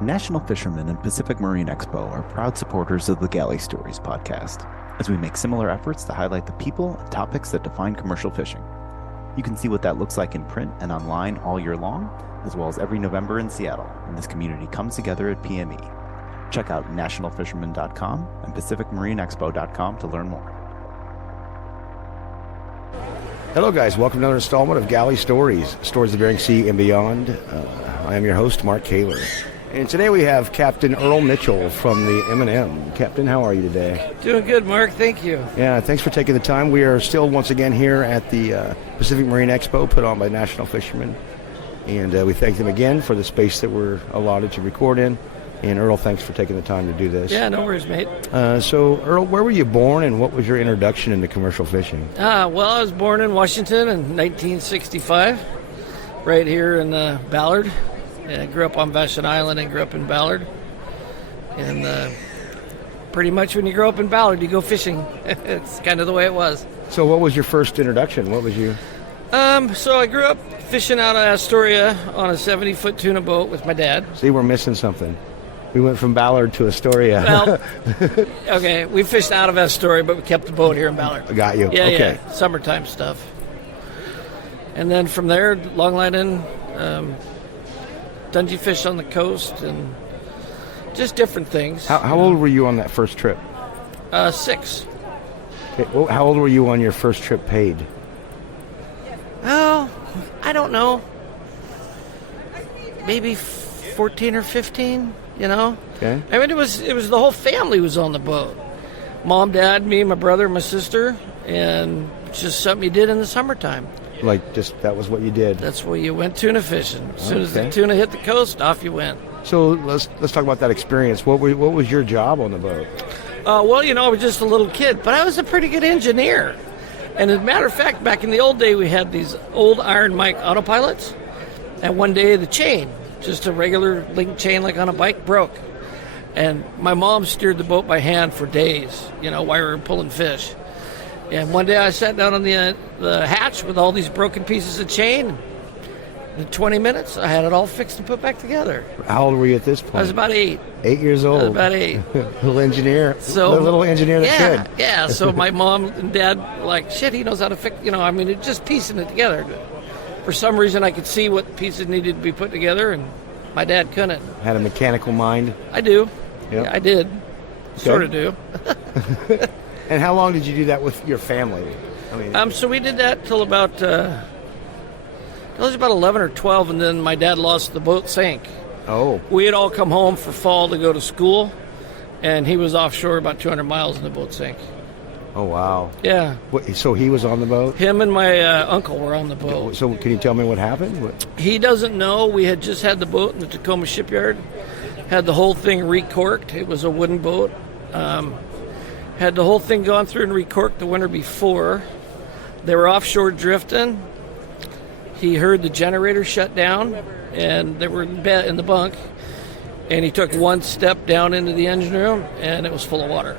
National Fishermen and Pacific Marine Expo are proud supporters of the Galley Stories podcast, as we make similar efforts to highlight the people and topics that define commercial fishing. You can see what that looks like in print and online all year long, as well as every November in Seattle, when this community comes together at PME. Check out nationalfisherman.com and pacificmarineexpo.com to learn more. Hello guys, welcome to another installment of Galley Stories, stories of the Bering Sea and beyond. I am your host, Mark Kaler. And today we have Captain Earl Mitchell from the M&amp. Captain, how are you today? Doing good, Mark. Thank you. Yeah, thanks for taking the time. We are still once again here at the Pacific Marine Expo put on by National Fishermen. And we thank them again for the space that we're allotted to record in. And Earl, thanks for taking the time to do this. Yeah, no worries, mate. So, Earl, where were you born and what was your introduction into commercial fishing? Well, I was born in Washington in 1965, right here in Ballard. I grew up on Vashon Island and grew up in Ballard. And pretty much when you grow up in Ballard, you go fishing. It's kind of the way it was. So what was your first introduction? What was you? So I grew up fishing out of Astoria on a 70-foot tuna boat with my dad. See, we're missing something. We went from Ballard to Astoria. Well, okay, we fished out of Astoria, but we kept the boat here in Ballard. Got you. Yeah, okay. Yeah, summertime stuff. And then from there, longline Dungey fish on the coast and just different things. How old were you on that first trip? 6. Okay. Well, how old were you on your first trip paid? Oh, I don't know. Maybe 14 or 15, you know? Okay. I mean, it was the whole family was on the boat. Mom, Dad, me, my brother, my sister, and it's just something you did in the summertime. Like, just that was what you did? That's where you went tuna fishing. As soon as the tuna hit the coast, off you went. So let's talk about that experience. What was your job on the boat? Well, you know, I was just a little kid, but I was a pretty good engineer. And as a matter of fact, back in the old day, we had these old iron mic autopilots. And one day the chain, just a regular link chain like on a bike, broke. And my mom steered the boat by hand for days, you know, while we were pulling fish. And one day I sat down on the hatch with all these broken pieces of chain. In 20 minutes, I had it all fixed and put back together. How old were you at this point? I was about 8. 8 years old. I was about 8. Little engineer. So, little engineer that could. Yeah. So my mom and dad were like, shit, he knows how to fix, you know, I mean, it's just piecing it together. For some reason, I could see what pieces needed to be put together, and my dad couldn't. Had a mechanical mind? I do. Yep. Yeah, I did. Okay. Sort of do. And how long did you do that with your family? I mean, So we did that till about, it was about 11 or 12, and then my dad lost the boat sank. Oh. We had all come home for fall to go to school, and he was offshore about 200 miles, and the boat sank. Oh, wow. Yeah. So he was on the boat? Him and my uncle were on the boat. So can you tell me what happened? He doesn't know. We had just had the boat in the Tacoma shipyard, had the whole thing recorked. It was a wooden boat. Had the whole thing gone through and recorked the winter before. They were offshore drifting. He heard the generator shut down, and they were in the bunk. And he took one step down into the engine room, and it was full of water.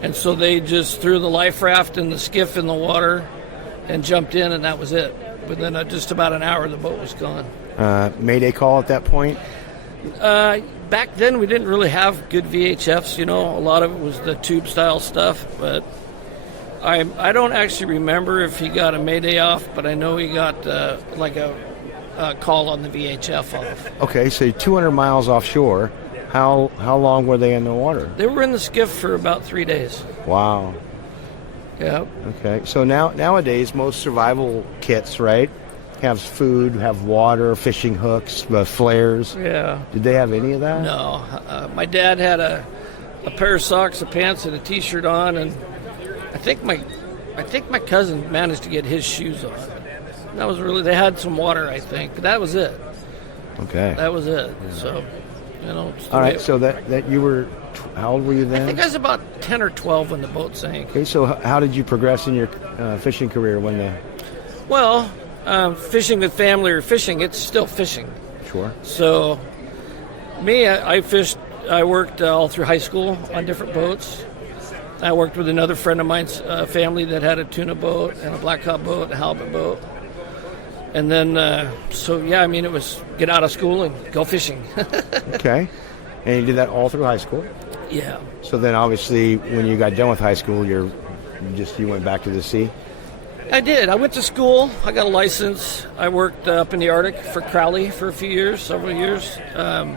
And so they just threw the life raft and the skiff in the water and jumped in, and that was it. Within just about an hour, the boat was gone. Mayday call at that point? Back then, we didn't really have good VHFs, you know. A lot of it was the tube-style stuff, but I don't actually remember if he got a Mayday off, but I know he got like a call on the VHF off. Okay, so 200 miles offshore. How long were they in the water? They were in the skiff for about 3 days. Wow. Yeah. Okay, so nowadays most survival kits, right, have food, have water, fishing hooks, flares. Yeah. Did they have any of that? No. My dad had a pair of socks, a pants, and a T-shirt on, and I think my cousin managed to get his shoes on. That was really, they had some water, I think, but that was it. Okay. That was it. So, you know. All right, so that you were, how old were you then? I think I was about 10 or 12 when the boat sank. Okay, so how did you progress in your fishing career when the... Well, fishing with family or fishing, it's still fishing. Sure. So, me, I fished, I worked all through high school on different boats. I worked with another friend of mine's family that had a tuna boat and a blacktop boat, a halibut boat. And then, it was get out of school and go fishing. Okay. And you did that all through high school? Yeah. So then obviously when you got done with high school, you went back to the sea? I did. I went to school. I got a license. I worked up in the Arctic for Crowley for several years. I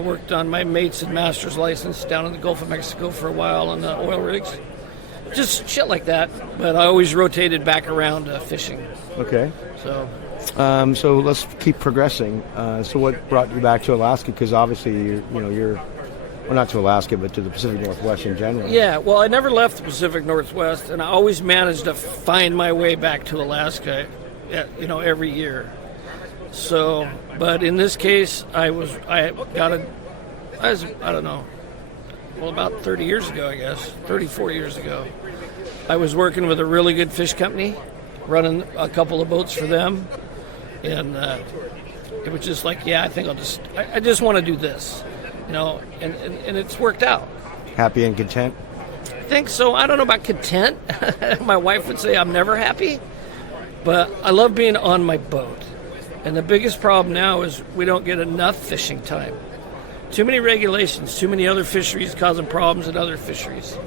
worked on my mate's and master's license down in the Gulf of Mexico for a while on the oil rigs. Just shit like that. But I always rotated back around fishing. Okay. So let's keep progressing. So what brought you back to Alaska? Because obviously you're not to Alaska, but to the Pacific Northwest in general. Yeah, well, I never left the Pacific Northwest, and I always managed to find my way back to Alaska, every year. So, but in this case, about 30 years ago, I guess, 34 years ago, I was working with a really good fish company, running a couple of boats for them, and it was just like, I think I just want to do this. And it's worked out. Happy and content? I think so. I don't know about content. My wife would say I'm never happy, but I love being on my boat. And the biggest problem now is we don't get enough fishing time. Too many regulations, too many other fisheries causing problems in other fisheries.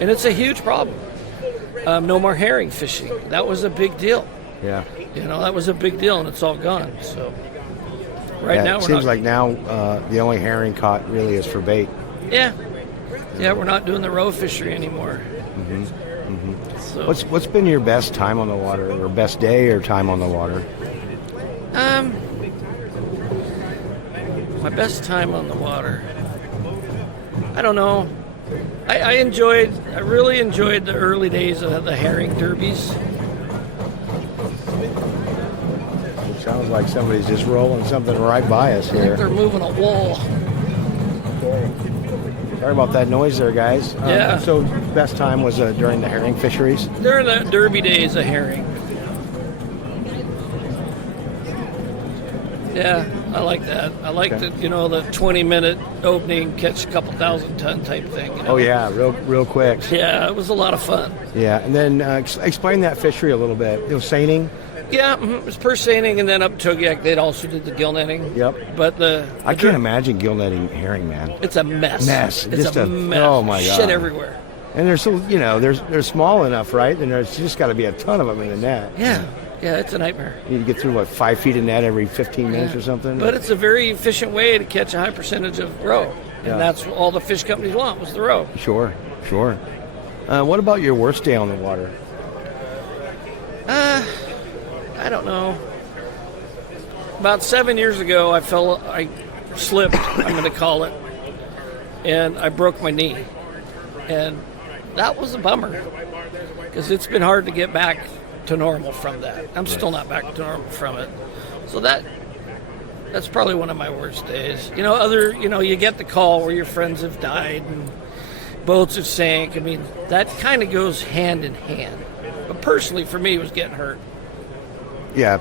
And it's a huge problem. No more herring fishing. That was a big deal. Yeah. That was a big deal, and it's all gone. So now it seems like now the only herring caught really is for bait. Yeah, we're not doing the roe fishery anymore. Mm-hmm. Mm-hmm. So, what's been your best time on the water, or best day or time on the water? My best time on the water, I don't know. I really enjoyed the early days of the herring derbies. It sounds like somebody's just rolling something right by us I think here. they're moving a wall. Sorry about that noise there, guys. Yeah. So best time was during the herring fisheries? During the derby days of herring. Yeah, I like that. I like the 20-minute opening, catch a couple 1,000-ton type thing. Oh yeah, real quick. Yeah, it was a lot of fun. Yeah, and then explain that fishery a little bit. It was seining? Yeah, it was purse seining, and then up Togiak, they also did the gill netting. Yep. But I can't imagine gill netting herring, man. It's a mess. It's Just a mess. Oh my god. Shit everywhere. And they're so they're small enough, right? And there's just got to be a ton of them in the net. Yeah. Yeah, it's a nightmare. You need to get through 5 feet of net every 15 minutes or something. But it's a very efficient way to catch a high percentage of roe, and that's all the fish companies want was the roe. Sure. What about your worst day on the water? I don't know. About 7 years ago, I slipped, I'm going to call it, and I broke my knee. And that was a bummer, because it's been hard to get back to normal from that. I'm still not back to normal from it. So that's probably one of my worst days. You get the call where your friends have died and boats have sank. I mean, that kind of goes hand in hand. But personally, for me, it was getting hurt. Yeah,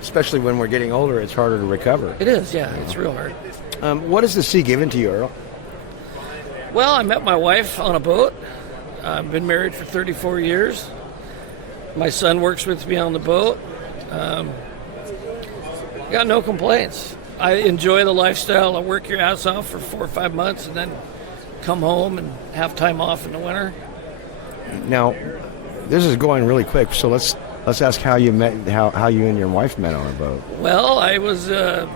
especially when we're getting older, it's harder to recover. It is, yeah. It's real hard. What has the sea given to you, Earl? Well, I met my wife on a boat. I've been married for 34 years. My son works with me on the boat. Got no complaints. I enjoy the lifestyle. I work your ass off for 4 or 5 months and then come home and have time off in the winter. Now, this is going really quick, so let's ask how you met, how you and your wife met on a boat. Well, I was a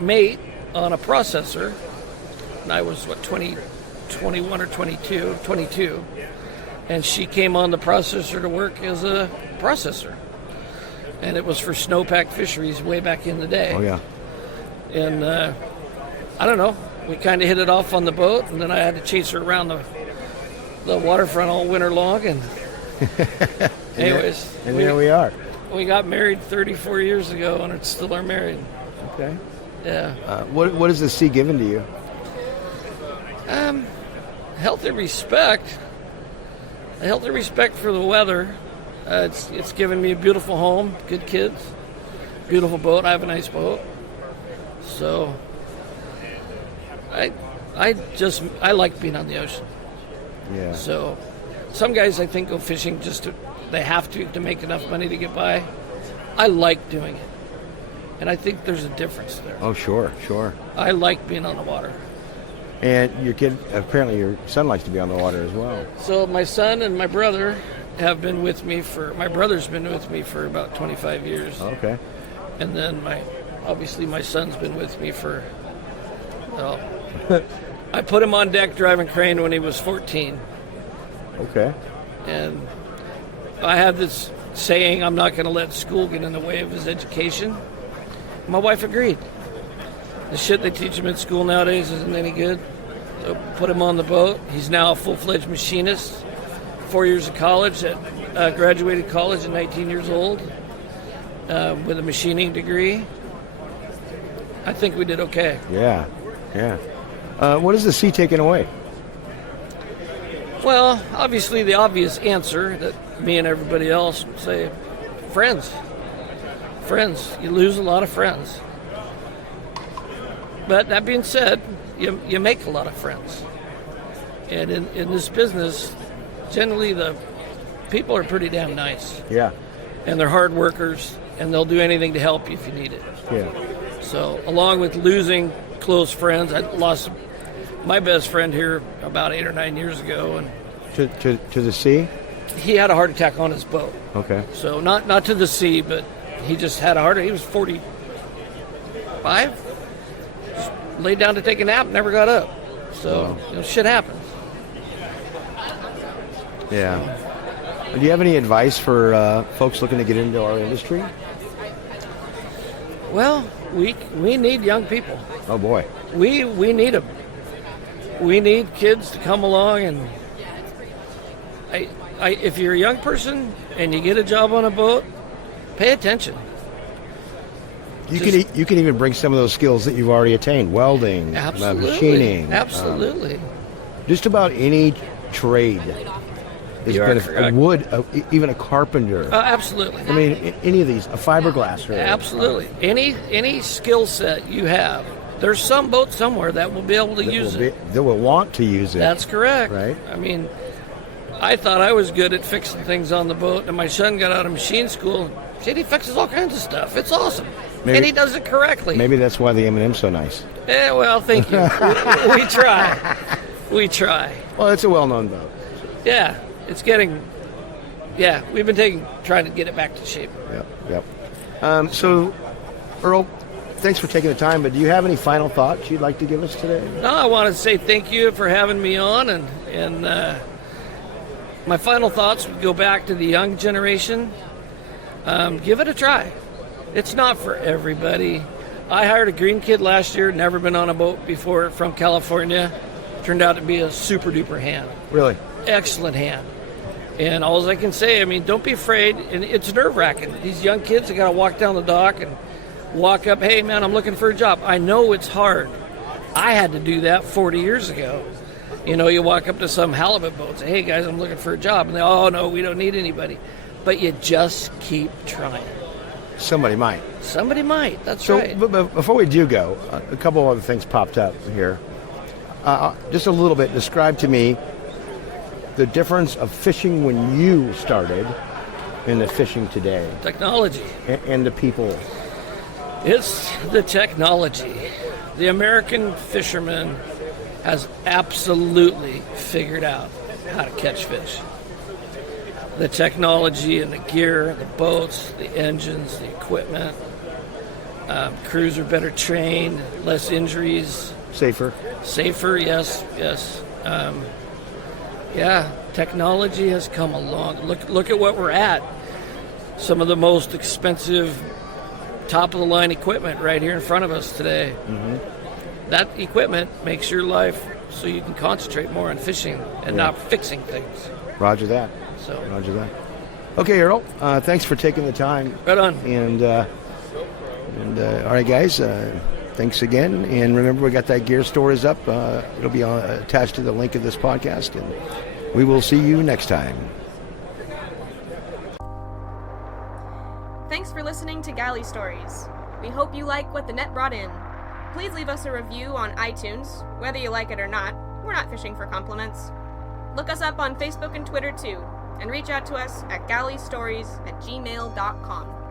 mate on a processor, and I was 21 or 22. And she came on the processor to work as a processor. And it was for snowpack fisheries way back in the day. Oh, yeah. And I don't know. We kind of hit it off on the boat, and then I had to chase her around the waterfront all winter long. And anyways. And here we are. We got married 34 years ago, and it's still are married. Okay. Yeah. What has the sea given to you? Healthy respect. A healthy respect for the weather. It's given me a beautiful home, good kids, beautiful boat. I have a nice boat. So I like being on the ocean. Yeah. So some guys I think go fishing just to they have to make enough money to get by. I like doing it. And I think there's a difference there. Oh, sure. I like being on the water. And apparently your son likes to be on the water as well. So my son and my brother have been with me my brother's been with me for about 25 years. Okay. And then obviously my son's been with me for, well, I put him on deck driving crane when he was 14. Okay. And I have this saying, I'm not going to let school get in the way of his education. My wife agreed. The shit they teach him in school nowadays isn't any good. So put him on the boat. He's now a full-fledged machinist. 4 years of college, graduated college at 19 years old with a machining degree. I think we did okay. Yeah. What is the sea taking away? Well, obviously the obvious answer that me and everybody else would say, friends. Friends. You lose a lot of friends. But that being said, you make a lot of friends. And in this business, generally the people are pretty damn nice. Yeah. And they're hard workers, and they'll do anything to help you if you need it. Yeah. So along with losing close friends, I lost my best friend here about 8 or 9 years ago. And To the sea? he had a heart attack on his boat. Okay. So not to the sea, but he just had a heart attack. He was 45. Just laid down to take a nap, never got up. So shit happens. Yeah. Do you have any advice for folks looking to get into our industry? Well, we need young people. Oh boy. We need them. We need kids to come along, and if you're a young person and you get a job on a boat, pay attention. You can even bring some of those skills that you've already attained: welding, machining, absolutely. Just about any trade is wood, even a carpenter. Absolutely. I mean, any of these, a fiberglass. Absolutely. Any skill set you have, there's some boat somewhere that will be able to use it. That will want to use it. That's correct. Right. I mean, I thought I was good at fixing things on the boat, and my son got out of machine school. Shit, he fixes all kinds of stuff. It's awesome. And he does it correctly. Maybe that's why the M&am's so nice. Yeah, well, thank you. we try. We try. Well, it's a well-known boat. Yeah, it's getting... Yeah, we've been trying to get it back to shape. Yep. So, Earl, thanks for taking the time, but do you have any final thoughts you'd like to give us today? No, I want to say thank you for having me on, and my final thoughts would go back to the young generation. Give it a try. It's not for everybody. I hired a green kid last year, never been on a boat before, from California. Turned out to be a super duper hand. Really? Excellent hand. And all I can say, I mean, don't be afraid. And it's nerve-wracking. These young kids, they got to walk down the dock and walk up, hey, man, I'm looking for a job. I know it's hard. I had to do that 40 years ago. You know, you walk up to some halibut boat and say, hey, guys, I'm looking for a job. And they, oh, no, we don't need anybody. But you just keep trying. Somebody might. Somebody might. That's right. But before we do go, a couple of other things popped up here. Just a little bit. Describe to me the difference of fishing when you started and the fishing today. Technology. And the people. It's the technology. The American fisherman has absolutely figured out how to catch fish. The technology and the gear, the boats, the engines, the equipment. Crews are better trained, less injuries. Safer, yes. Yeah, technology has come along. Look at what we're at. Some of the most expensive, top-of-the-line equipment right here in front of us today. Mm-hmm. That equipment makes your life so you can concentrate more on fishing and not fixing things. Roger that. Roger that. Okay, Earl, thanks for taking the time. Right on. And all right, guys, thanks again. And remember, we got that gear store is up. It'll be attached to the link of this podcast. And we will see you next time. Thanks for listening to Galley Stories. We hope you like what the net brought in. Please leave us a review on iTunes. Whether you like it or not, we're not fishing for compliments. Look us up on Facebook and Twitter too. and reach out to us at galleystories@gmail.com.